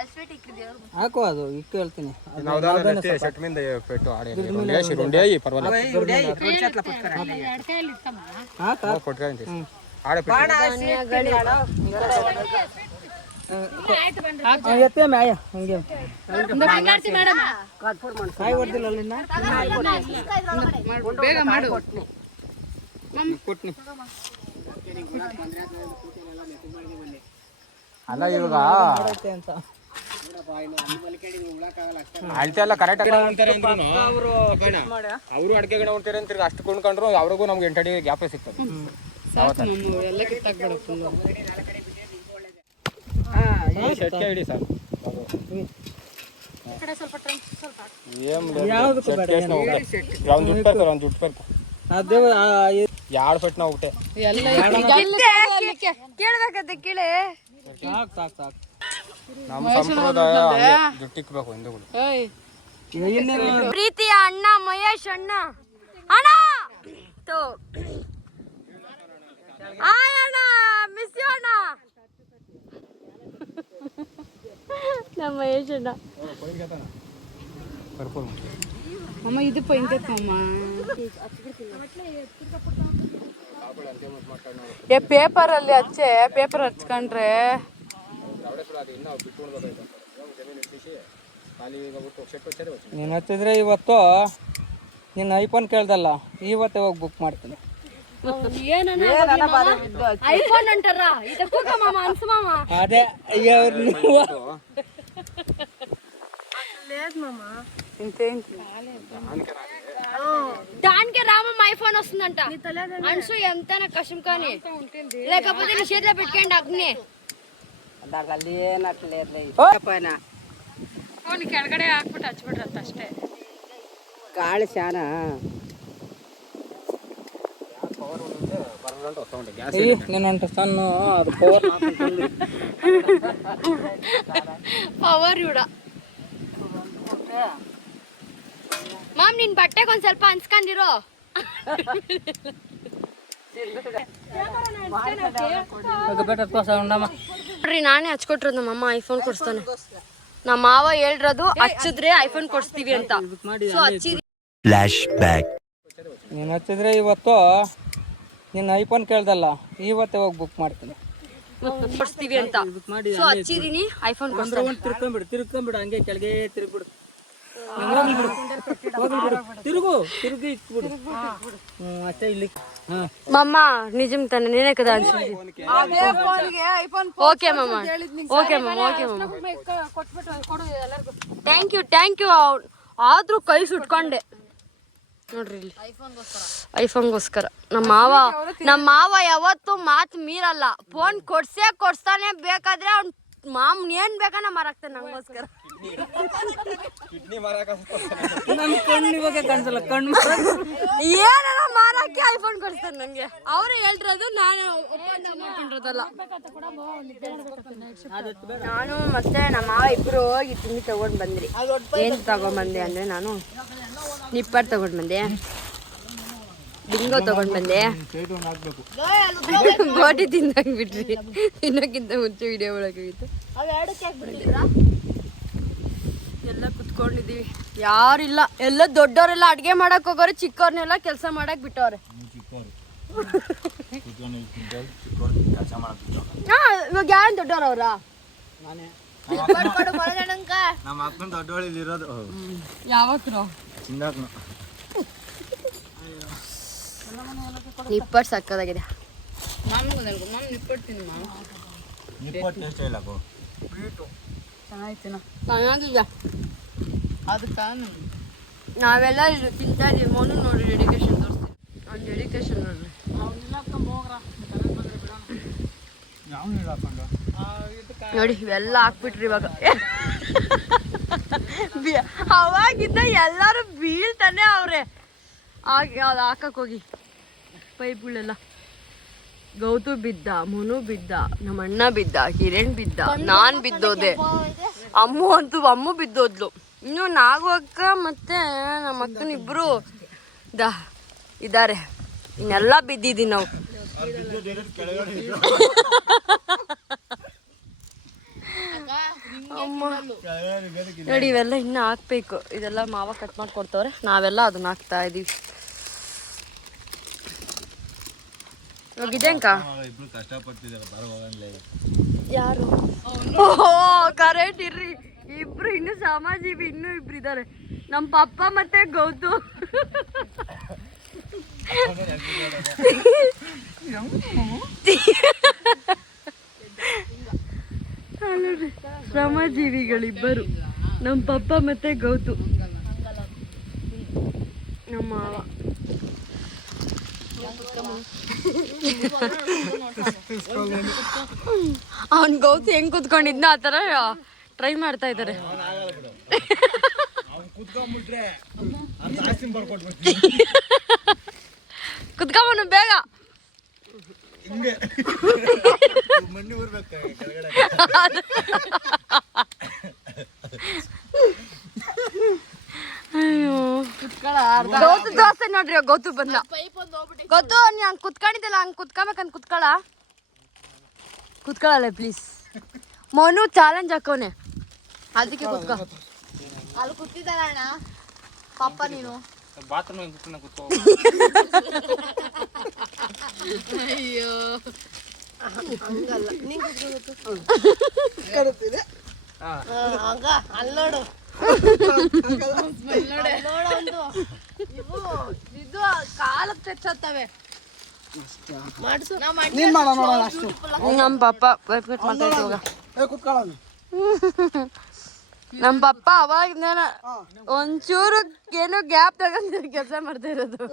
ಹಾಕು ಅದು ಇಟ್ಟು ಹೇಳ್ತೀನಿ ಸೆಟ್ ಮಿಂದ ಪೆಟ್ಟು ಆಡಿ ರುಂಡಿ ಪರವಾಗಿಲ್ಲ ಕೊಟ್ಕೊಂಡಿ ಆಡ ಎತ್ತೇ ಮ್ಯಾಯ ಹಂಗೆ ಕಾಯಿ ಹೊಡ್ದಿಲ್ಲ ಅಲ್ಲಿಂದ ಬೇಗ ಮಾಡು ಕೊಟ್ನಿ ಅಲ್ಲ ಇವಾಗ ಅಂತ ಅಳತೆ ಎಲ್ಲ ಕರೆಕ್ಟ್ ಅವರು ಅಡಿಕೆ ಗಿಡ ಉಣ್ತಾರೆ ಅಂತ ಅಷ್ಟು ಕೊಂಡ್ಕೊಂಡ್ರು ಅವ್ರಿಗೂ ನಮ್ಗೆ 8 ಅಡಿ ಗ್ಯಾಪೇ ಸಿಗ್ತದೆ ಎಲ್ಲ ಕಿತ್ತಾಕ್ಬೇಡ ಸೆಟ್ಗೆ ಇಡಿ ಸರ್ ಒಂದು ಜುಟ್ಟು ಬರ್ತಾರೆ ಅದೇ ಎರಡು ಫೆಟ್ ನಾವು ಊಟೆ ಕೇಳ್ಬೇಕಂತೆ ಕೇಳಿ ಸಾಕು ಸಾಕು ಸಾಕು ನಮ್ಮ ಸಂಪ್ರದಾಯ ಜುಟ್ಟಿಕ್ಬೇಕು ಹಿಂದೂಗಳು ಪ್ರೀತಿಯ ಅಣ್ಣ ಮಹೇಶ್ ಅಣ್ಣ ಅಣ್ಣ ತೋ ಅಣ್ಣ ಮಿಸ್ ಯು ಅಣ್ಣ ನಮ್ಮ ಮಹೇಶ್ ಅಣ್ಣ ಅಮ್ಮ ಇದು ಪೈಂತೈತ್ ಅಮ್ಮ ಪೇಪರ್ ಅಲ್ಲಿ ಹಚ್ಚೆ ಪೇಪರ್ ಹಚ್ಕೊಂಡ್ರೆ ನೀನು ಹಚ್ಚಿದ್ರೆ ಇವತ್ತು ನಿನ್ನ ಐಫೋನ್ ಕೇಳ್ದಲ್ಲ ಇವತ್ತೇ ಹೋಗಿ ಬುಕ್ ಮಾಡ್ತೀನಿ ಐಫೋನ್ ಅಂಟಾರ ಇದಕ್ಕ ಮಾಮ ಅನ್ಸು ಮಾಮ ಅದೇ ಅಯ್ಯೋ ನೀವು దానికే రామమ్మ ఐఫోన్ వస్తుందంట అన్సు ఎంతైనా కష్టం కానీ లేకపోతే నీ చేతిలో పెట్టుకోండి అగ్ని ಅದಾಗಲ್ಲಿ ಏನట్లేదు ಪನ ಅವ್ನು ಕೆಳಗಡೆ ಹಾಕ್ಬಿಟ್ಟು ಹಚ್ಬಿಟ್ರಂತ ಅಷ್ಟೇ. ಗಾಳಿ ಶಾನ నేనంట సన్ను అది పవర్ పవర్ కూడా ಮಾಮ್ ನಿನ್ ಬಟ್ಟೆಗೆ ಒಂದ್ ಸ್ವಲ್ಪ ಅನ್ಸ್ಕೊಂಡಿರೋ ನೋಡ್ರಿ ನಾನೇ ಹಚ್ಕೊಟ್ಟಿರೋದು ನಮ್ಮಮ್ಮ ಐಫೋನ್ ಕೊಡ್ಸ್ತಾನೆ. ನಮ್ಮ ಮಾವ ಹೇಳಿರೋದು ಹಚ್ಚಿದ್ರೆ ಐಫೋನ್ ಕೊಡ್ಸ್ತೀವಿ ಅಂತ. ಸೊ ಹಚ್ಚಿದ್ವಿ. ನೀನು ಹಚ್ಚಿದ್ರೆ ಇವತ್ತು ನಿನ್ನ ಐಫೋನ್ ಕೇಳ್ದಲ್ಲ ಇವತ್ತೇ ಹೋಗಿ ಬುಕ್ ಮಾಡ್ತೀನಿ ಕೊಡ್ಸ್ತೀವಿ ಅಂತ. So ಹಚ್ಚಿದೀನಿ iPhone ಕೊಡ್ಸ್ತಾನೆ. ತಿರ್ಕೊಂಬಿಡು ಹಂಗೆ ಕೆಳಗೆ ತಿರುಗ್ಬಿಡು ತಿರುಗಿ ಇಟ್ಬಿಡು ಅಷ್ಟೇ ಇಲ್ಲಿ ಮಮ್ಮ ನಿಜಂ ತಾನೆ నేనే కదా అన్సుది. ఓకే మమ్మ ఓకే మమ్మ ఓకే మమ్మ థ్యాంక్ యూ ಆದ್ರೂ ಕೈ ಸುಟ್ಕೊಂಡೆ ನೋಡ್ರಿ ಇಲ್ಲಿ ಐಫೋನ್ಗೋಸ್ಕರ. ನಮ್ಮ ಮಾವ ಯಾವತ್ತು ಮಾತು ಮೀರಲ್ಲ. ಫೋನ್ ಕೊಡ್ಸ್ತಾನೆ. ಬೇಕಾದ್ರೆ ಅವ್ನ್ ಮಾಮ್ ಏನ್ ಬೇಕಾನ ಮಾರಾಕ್ತಾನೆ ನಂಗೋಸ್ಕರ. ನಮ್ ಕಣ್ಣು ಇವಾಗ ಕಾಣಿಸಲ್ಲ ಕಣ್ಣು ಏನಾರ ಮಾರಾಕಿ ಐಫೋನ್ ಕೊಡ್ಸ್ತಾನೆ ನಂಗೆ. ಅವ್ರು ಹೇಳ್ತಿರೋದು ನಾನು ಒಪ್ಪಂದ ಮಾಡ್ಕೊಂಡಿರೋದಲ್ಲ. ನಾನು ಮತ್ತೆ ನಮ್ಮ ಮಾವ ಇಬ್ರು ಹೋಗಿ ತಿಂಡಿ ತಗೊಂಡ್ ಬಂದ್ರಿ. ಏನ್ ತಗೊಂಡ್ ಬಂದೆ ಅಂದ್ರೆ ನಾನು ನಿಪ್ಪಟ್ಟು ತಗೊಂಡ್ ಬಂದೆ, ಬಿಂಗೋ ತಗೊಂಡ್ ಬಂದೆ, ಗೋಟಿ ತಿಂದಂಗ್ ಬಿಟ್ರಿ. ತಿನ್ನೋಕ್ಕಿಂತ ಮುಂಚೆ ವಿಡಿಯೋ ಒಳಗೋಗಿತ್ತು. ಎಲ್ಲ ಕುತ್ಕೊಂಡಿದೀವಿ, ಯಾರಿಲ್ಲ. ಎಲ್ಲ ದೊಡ್ಡವರೆಲ್ಲ ಅಡ್ಗೆ ಮಾಡಕ್ ಹೋಗೋರು, ಚಿಕ್ಕವ್ರನ್ನೆಲ್ಲ ಕೆಲಸ ಮಾಡಕ್ ಬಿಟ್ಟವ್ರೆ. ಇವಾಗ ಯಾರು ದೊಡ್ಡವ್ರ ಅವ್ರ? ನಮ್ಮ ಅಕ್ಕನ ದೊಡ್ಡವಳಿಲಿ ಇರೋದು ಯಾವಕ್ರು ನಿಪ್ಪಟ್ಟು ಸಕ್ಕದಾಗಿದೆ. ಚೆನ್ನಾಗಿದೆ. ನಾವೆಲ್ಲ ತಿಂತಾ ಇದೀವಿ. ಮೋನು ನೋಡ್ರಿ ಡೆಡಿಕೇಶನ್ ತೋರಿಸ್ತೀವಿ. ಅವ್ನ ಡೆಡಿಕೇಶನ್ ನೋಡ್ರಿ. ನೋಡಿ ಇವೆಲ್ಲ ಹಾಕ್ಬಿಟ್ರಿ ಇವಾಗ. ಅವಾಗಿದ್ದ ಎಲ್ಲಾರು ಬೀಳ್ತಾನೆ ಅವ್ರೆ. ಅದು ಹಾಕಕ್ ಹೋಗಿ ಪೈಪ್ಗಳೆಲ್ಲ. ಗೌತು ಬಿದ್ದ, ಮನು ಬಿದ್ದ, ನಮ್ಮ ಅಣ್ಣ ಬಿದ್ದ, ಕಿರಣ್ ಬಿದ್ದ, ನಾನ್ ಬಿದ್ದೋದೆ. ಅಮ್ಮು ಬಿದ್ದೋದ್ಲು. ಇನ್ನು ನಾಗು ಅಕ್ಕ ಮತ್ತೆ ನಮ್ಮ ಅಕ್ಕನ ಇಬ್ರು ಇದಾರೆ. ಇನ್ನೆಲ್ಲ ಬಿದ್ದಿದ್ದೀವಿ ನಾವು. ಅಮ್ಮ ನೋಡಿ ಇವೆಲ್ಲ ಇನ್ನು ಹಾಕ್ಬೇಕು. ಇದೆಲ್ಲ ಮಾವ ಕಟ್ ಮಾಡಿ ಕೊಡ್ತವ್ರೆ. ನಾವೆಲ್ಲ ಅದನ್ನ ಹಾಕ್ತಾ ಇದೀವಿ. ಇವಾಗ ಇದೆಂಕ ಯಾರು? ಓಹೋ ಕರೆಕ್ಟ್ ಇರ್ರಿ. ಇಬ್ರು ಇನ್ನು ಸಮಾಜೀವಿ ಇನ್ನೂ ಇಬ್ರು ಇದ್ದಾರೆ. ನಮ್ಮ ಪಪ್ಪ ಮತ್ತೆ ಗೌತು. ಶ್ರಮಜೀವಿಗಳಿಬ್ಬರು, ನಮ್ಮ ಪಪ್ಪ ಮತ್ತೆ ಗೌತು, ನಮ್ಮ ಮಾವ. ಅವನ್ ಗೌತು ಹೆಂಗ್ ಕುತ್ಕೊಂಡಿದ್ನ ಆ ತರ ಟ್ರೈ ಮಾಡ್ತಾ ಇದ್ದಾರೆ. ಕುತ್ಕೊಂಬನು ಬೇಗ. ಅಯ್ಯೋ ಗೌತು ದೋಸೆ ನೋಡ್ರಿ. ಗೌತು ಬಂದ. ಗೌತು ನೀ ಹಂಗ್ ಕುತ್ಕೊಂಡಿದ್ದಲ್ಲ, ಹಂಗ್ ಕುತ್ಕೊಬೇಕಂತ ಕುತ್ಕೊಳ್ಳಲ್ಲ ಪ್ಲೀಸ್. ಮೋನು ಚಾಲೆಂಜ್ ಹಾಕೋನೆ, ಅದಕ್ಕೆ ಕುತ್ಕೋ. ಅಲ್ಲಿ ಕೂತಿದ್ದಾರಣ್ಣ ಪಾಪ. ನೀನು ಬಾತ್ರೂಮ್ ಕೂತ್ಕೋ. ಅಯ್ಯೋ ಹಂಗಲ್ಲ. ನೀನ್ ಹಂಗ ಅಲ್ಲಿ ನೋಡು. ನೋಡು ಇದು ಕಾಲಕ್ಕೆ ತೆಚ್ಚತ್ತವೆ. ನಮ್ಮ ಪಪ್ಪ ವೇಟ್ ಮಾಡ್ತಾ ಇತ್ತು ಇವಾಗ. ನಮ್ಮ ಪಪ್ಪ ಅವಾಗ ಒಂಚೂರು ಏನೋ ಗ್ಯಾಪ್ ತಗೊಂಡು ಕೆಲಸ ಮಾಡ್ತಾ ಇರೋದು.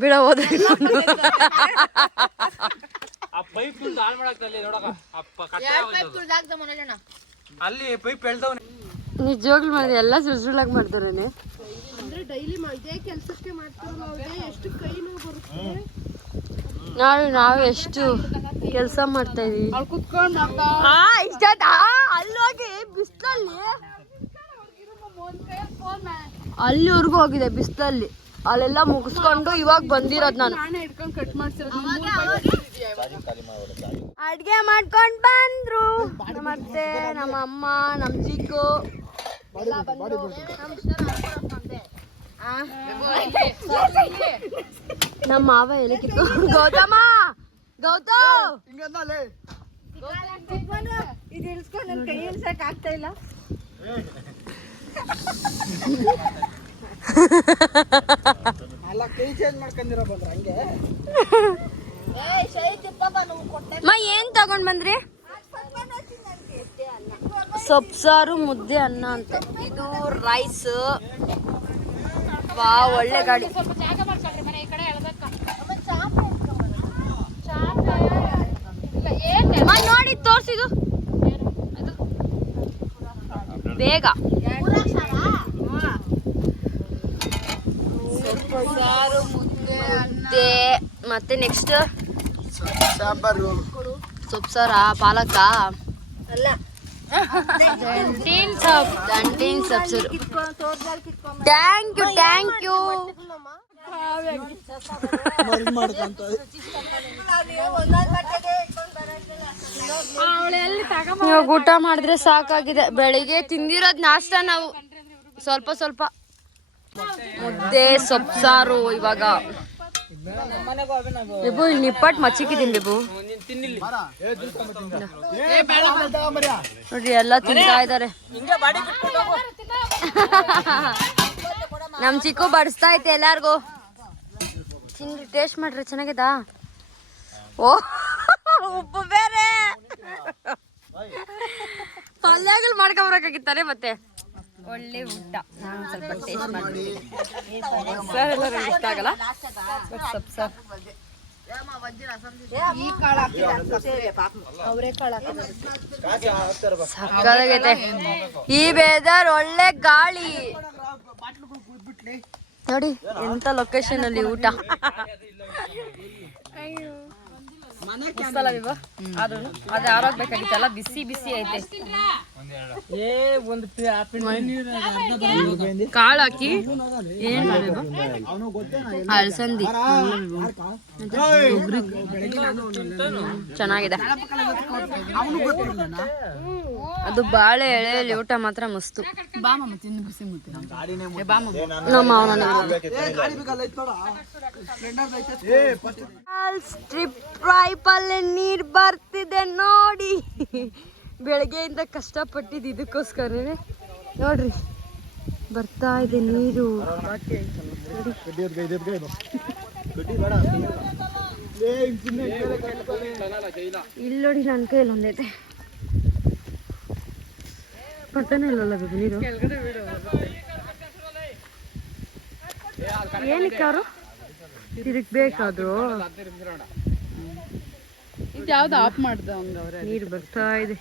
ಬಿಡ ಹೋದ್ರೆ ಅಲ್ಲಿ ಪೈಪ್ ಎಳ್ದವನೆ. ನಿಜವಾಗ್ಲೂ ಮಾಡಿದ್ರೆ ಎಲ್ಲ ಸುಳ್ಸುಳ್ಳಾಗಿ ಮಾಡ್ತಾರೇನೆ. ನಾವು ಎಷ್ಟು ಕೆಲಸ ಮಾಡ್ತಾ ಇದೀವಿ. ಅಲ್ಲೋಗಿ ಬಿಸಿಲಲ್ಲಿ ಅಲ್ಲಿವರೆಗೂ ಹೋಗಿದೆ ಬಿಸಿಲಲ್ಲಿ. ಅಲ್ಲೆಲ್ಲ ಮುಗಿಸ್ಕೊಂಡು ಇವಾಗ ಬಂದಿರೋದು ನಾನು. ಅಡ್ಗೆ ಮಾಡ್ಕೊಂಡ್ ಬಂದ್ರು ಮತ್ತೆ ನಮ್ಮ ಅಮ್ಮ, ನಮ್ಮ ಚಿಕ್ಕು, ನಮ್ಮ ಮಾವ ಎಲೆ ಕಿತ್ಕೊಂಡು ಗೌತಮ ಇದು ಇಳಿಸ್ಕೊಂಡು ನನ್ನ ಕೈ ಇಳ್ಸಕ್ ಆಗ್ತಾ ಇಲ್ಲ. ಏನ್ ತಗೊಂಡ್ ಬಂದ್ರಿ? ಸೊಪ್ಸಾರು, ಮುದ್ದೆ, ಅನ್ನ ಅಂತೆ. ಇದು ರೈಸ್. ವಾ, ಒಳ್ಳೆ ಗಾಡಿ. ನೋಡಿ ತೋರ್ಸಿದು ಬೇಗ. ಸೊಪ್ಸಾರು, ಮುದ್ದೆ, ಮತ್ತೆ ನೆಕ್ಸ್ಟ್ ಸೊಪ್ಸಾರ, ಪಾಲಕ ಅಲ್ಲ, ದಂಟಿನ ಸೊಪ್ಸಾರು. Thank you. ಇವಾಗ ಊಟ ಮಾಡಿದ್ರೆ ಸಾಕಾಗಿದೆ. ಬೆಳಿಗ್ಗೆ ತಿಂದಿರೋದ್ ನಾಷ್ಟ ನಾವು ಸ್ವಲ್ಪ ಮುದ್ದೆ, ಸೊಪ್ಸಾರು. ಇವಾಗ ಬೇಬು ಇಲ್ಲಿ ನಿಪ್ಪಟ್ಟು ಮಚ್ಚಿಕ್ಕಿದ್ದೀನಿ ಬೇಬು. ನೋಡ್ರಿ ಎಲ್ಲ ತಿಂತಾ ಇದಾರೆ. ನಮ್ ಚಿಕ್ಕು ಬಡಿಸ್ತಾ ಐತೆ ಎಲ್ಲಾರ್ಗು. ತಿಂದು ಟೇಸ್ಟ್ ಮಾಡ್ರಿ, ಚೆನ್ನಾಗಿದಾ? ಓ, ಉಪ್ಪು ಬೇರೆ. ಪಲ್ಯಗಳು ಮಾಡ್ಕೊಂಬರಕ್ಕಾಗಿತ್ತಾರೆ. ಮತ್ತೆ ಒಳ್ಳೆ ಊಟ. ನಾನು ಸ್ವಲ್ಪ ಟೇಸ್ಟ್ ಮಾಡ್ತೀನಿ. ಸರ್ ಎಲ್ಲ ಇಷ್ಟ ಆಗಲ್ಲ. ಸಕ್ಕತ್ತಾಗೈತೆ ಈ ವೆದರ್. ಒಳ್ಳೆ ಗಾಳಿ ನೋಡಿ. ಎಂತ ಲೊಕೇಶನ್ ಅಲ್ಲಿ ಊಟ. ಅದು ಆರೋಗ್ಯ ಬೇಕಾಗಿತ್ತಲ್ಲ. ಬಿಸಿ ಐತೆ. ಕಾಳು ಹಾಕಿ ಅಲಸಂದಿ ಚೆನ್ನಾಗಿದೆ. ಅದು ಬಾಳೆ ಎಳೆಯಲ್ಲಿ ಊಟ ಮಾತ್ರ ಮಸ್ತು. ಸ್ಟ್ರಿಪ್ ಪೈಪಲ್ಲಿ ನೀರ್ ಬರ್ತಿದೆ ನೋಡಿ. ಬೆಳಗ್ಗೆಯಿಂದ ಕಷ್ಟಪಟ್ಟಿದ್ದು ಇದಕ್ಕೋಸ್ಕರನೇ. ನೋಡ್ರಿ ಬರ್ತಾ ಇದೆ ನೀರು. ಇಲ್ಲಿ ನೋಡಿ ನನ್ನ ಕೈಯಲ್ಲಿ ಒಂದೈತೆ. ಬರ್ತಾನೆ ಇಲ್ಲಲ್ಲ ಬೇಬಿ ನೀರು. ಏನಕ್ಕೆ ಅವರು ತಿರುಗ್ಬೇಕಾದ್ರು? ಯಾವ್ದು ಆಫ್ ಮಾಡ್ದ ನೀರು ಬರ್ತಾ ಇದೆ.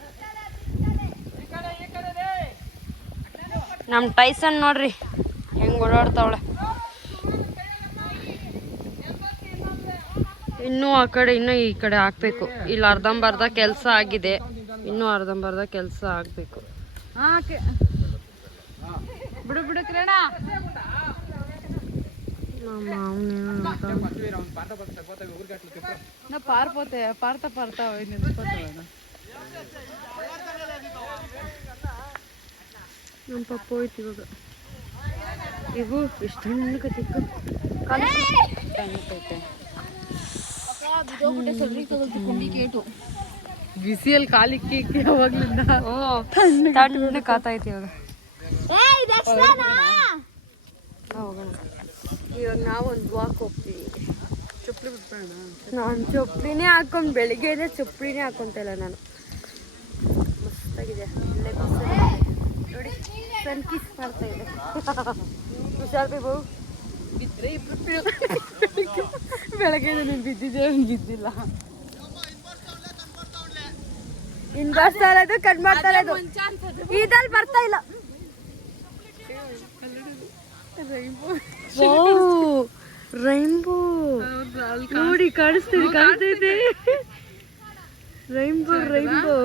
ನಮ್ಮ ಟೈಸನ್ ನೋಡ್ರಿ ಹೆಂಗ್ ಓಡಾಡ್ತಾವಳೆ. ಇನ್ನೂ ಆ ಕಡೆ ಇನ್ನೂ ಈ ಕಡೆ ಹಾಕ್ಬೇಕು. ಇಲ್ಲಿ ಅರ್ಧಂಬರ್ಧ ಕೆಲಸ ಆಗಿದೆ, ಇನ್ನೂ ಅರ್ಧಂಬರ್ಧ ಕೆಲಸ ಆಗ್ಬೇಕು. ಬಿಡು ಕಿರಣ. ಪಾರ್ತಾ ನಮ್ಮ ಪಪ್ಪ ಹೋಯ್ತು ಇವಾಗ. ಇವು ಇಷ್ಟು ಹಣ್ಣು ಬಿಸಿಯಲ್ಲಿ ಕಾಲಿಕ್ಕಿ ಯಾವಾಗ್ಲಿಂದ ತಣ್ಣಗೆ ಕಾತೈತಿ ಇವಾಗ. ಹೋಗೋಣ. ಇವಾಗ ನಾವೊಂದು ವಾಕ್ ಹೋಗ್ತೀವಿ. ಚಪ್ಪಲಿ ಬಿಟ್ಬೇಡ. ನಾನು ಚಪ್ಪಲಿನೇ ಹಾಕೊಂಡು ಬೆಳಿಗ್ಗೆ ಇದೆ ಚಪ್ಪಲಿನೇ ಹಾಕೊಂತ ಇಲ್ಲ ನಾನು. ಮಸ್ತಾಗಿದೆ ಒಳ್ಳೆ ಬಿಸಿಲು ನೋಡಿ, ಸನ್ ಕಿಸ್ ಮಾಡ್ತಾ ಇದೆ. ಹುಷಾರ್ ಬೇಬು, ಬಿದ್ರೆ ಇಬ್ರು ಬೆಳಗ್ಗೆ ನೀನು ಬಿದ್ದಿದ್ದೆ, ಬಿದ್ದಿಲ್ಲ. ಇನ್ ಬರ್ತಾ ಇರೋದು ಕಟ್ ಮಾಡ್ತಾ ಇರೋದು ಇದಲ್ಲಿ ಬರ್ತಾ ಇಲ್ಲ. ರೈನ್ಬೋ ನೋಡಿ ಕಾಣಿಸ್ತೈತೆ. ರೈನ್ಬೋ ರೈನ್ಬೋ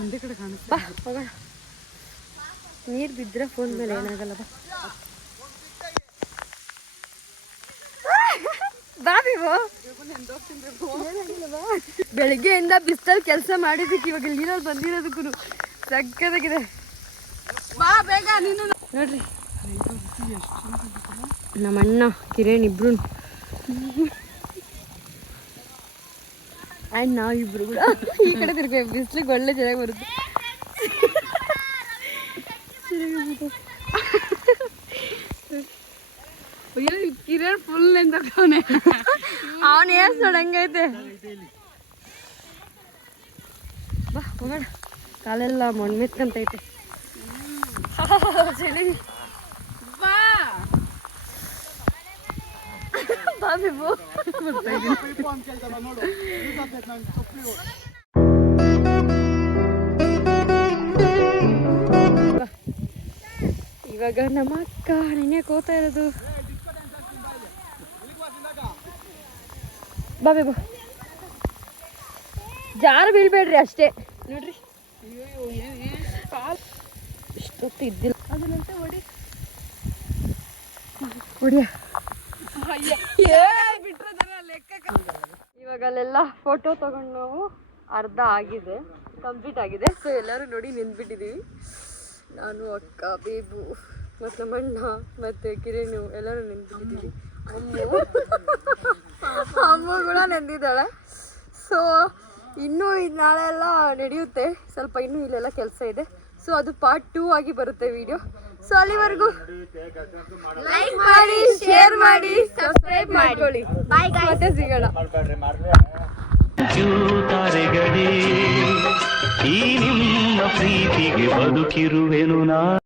ಒಂದೇ ಕಡೆ ಕಾಣಿಸ್ತಾ. ಬಾ ಹೋಗೋಣ. ನೀರು ಬಿದ್ದರೆ ಫೋನ್ ಮೇಲೆ ಏನಾಗಲ್ಲ. ಬಾ ಬಿವು. ಬೆಳಿಗ್ಗೆಯಿಂದ ಬಿಸ್ತಲ್ಲಿ ಕೆಲಸ ಮಾಡಿದ್ದಕ್ಕೆ ಇವಾಗ ನೀರಲ್ಲಿ ಬಂದಿರೋದಕ್ಕೂ ಸಕ್ಕತ್ತಾಗಿದೆ. ಬಾ ಬೇಗ ನೀನು. ನೋಡ್ರಿ ನಮ್ಮ ಅಣ್ಣ ಕಿರಣ್ ಇಬ್ರು ಆ್ಯಂಡ್ ನಾವಿಬ್ರು ಕೂಡ ಈ ಕಡೆ ತಿರ್ಬೇಕು. ಬಿಸ್ಲಿಗೆ ಒಳ್ಳೆ ಚೆನ್ನಾಗಿ ಬರುತ್ತೆ. ಕಿರಣ್ ಫುಲ್ ಎಂದವನೆ. ಅವನು ಏಸ್ ನೋಡಂಗೈತೆ. ಬಾ ಹೋಗೋಣ. ಕಾಲೆಲ್ಲ ಮಣ್ಣು ಮೆತ್ಕಂತೈತೆ. ಚಳಿ. ಬಾ ಬಾ ಬಿಬು. ಇವಾಗ ನಮ್ಮ ಅಕ್ಕ ನೆನೆ ಕೋತಾ ಇರೋದು. ಬಾ ಬೇಬು, ಜಾರು ಬೀಳ್ಬೇಡ್ರಿ ಅಷ್ಟೇ. ನೋಡ್ರಿ ಇಷ್ಟೊತ್ತು ಇದ್ದಿಲ್ಲ. ಅದನ್ನಂತೆ ಹೊಡಿಯ ಇವಾಗ ಅಲ್ಲೆಲ್ಲ ಫೋಟೋ ತಗೊಂಡು ನಾವು ಅರ್ಧ ಆಗಿದೆ, ಕಂಪ್ಲೀಟ್ ಆಗಿದೆ. ಸೊ ಎಲ್ಲರೂ ನೋಡಿ ನಿಂತ್ಬಿಟ್ಟಿದ್ದೀವಿ. ನಾನು, ಅಕ್ಕ, ಬೇಬು ಮತ್ತು ನಮ್ಮ ಅಣ್ಣ ಮತ್ತು ಕಿರಣು ಎಲ್ಲರೂ ನಿಂತ್ಬಿಟ್ಟಿದ್ದೀವಿ. ಅಮ್ಮ ಕೂಡ ನೆಂದಿದ್ದಾಳೆ. ಸೊ ಇನ್ನೂ ನಾಳೆ ಎಲ್ಲ ನಡೆಯುತ್ತೆ ಸ್ವಲ್ಪ. ಇನ್ನೂ ಇಲ್ಲೆಲ್ಲ ಕೆಲಸ ಇದೆ. ಸೊ ಅದು ಪಾರ್ಟ್ 2 ಆಗಿ ಬರುತ್ತೆ ವಿಡಿಯೋ. ಸೊ ಅಲ್ಲಿವರೆಗೂ ಲೈಕ್ ಮಾಡಿ, ಶೇರ್ ಮಾಡಿ, ಸಬ್ಸ್ಕ್ರೈಬ್ ಮಾಡ್ಕೊಳ್ಳಿ. ಮತ್ತೆ ಸಿಗೋಣ. ತಾರೆಗಳೇ, ಈ ನಿಮ್ಮ ಪ್ರೀತಿಗೆ ಬದುಕಿರುವೆನು ನಾ.